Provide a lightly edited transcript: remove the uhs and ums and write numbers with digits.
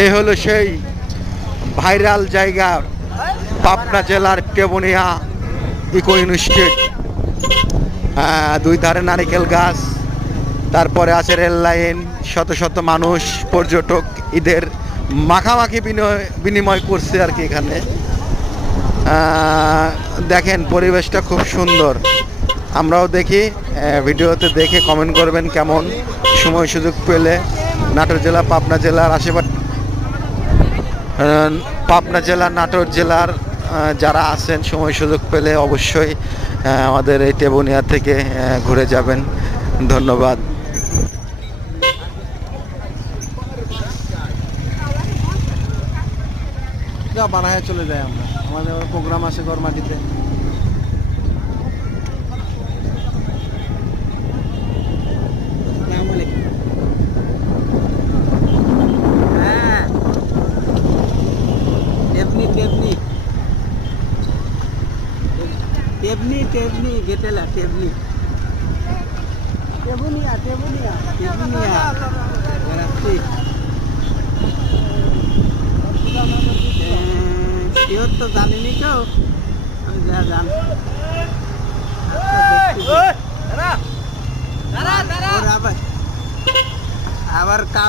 এই হলো সেই ভাইরাল জায়গা, পাবনা জেলার টেবুনিয়া ইকো ইনস্টিটিউট। দুই ধারে নারিকেল গাছ, তারপরে আছে রেল লাইন, শত শত মানুষ, পর্যটক ঈদের মাখামাখি বিনিময় করছে আর কি। এখানে দেখেন পরিবেশটা খুব সুন্দর। আমরাও দেখি, ভিডিওতে দেখে কমেন্ট করবেন কেমন। সময় সুযোগ পেলে নাটোর জেলা, পাবনা জেলার আশেপাশে, পাবনা জেলা, নাটোর জেলার যারা আছেন, সময় সুযোগ পেলে অবশ্যই আমাদের এই টেবুনিয়া থেকে ঘুরে যাবেন। ধন্যবাদ। যা বানায় চলে যাই আমরা, আমাদের প্রোগ্রাম আছে গরমাটিতে। টেবনি গেটেলা টেবনি টেবুনিয়া টেবুনিয়া টেবুনিয়া রাত্রি শিওর তো জানিনি কেউ, আমি যা জান আবার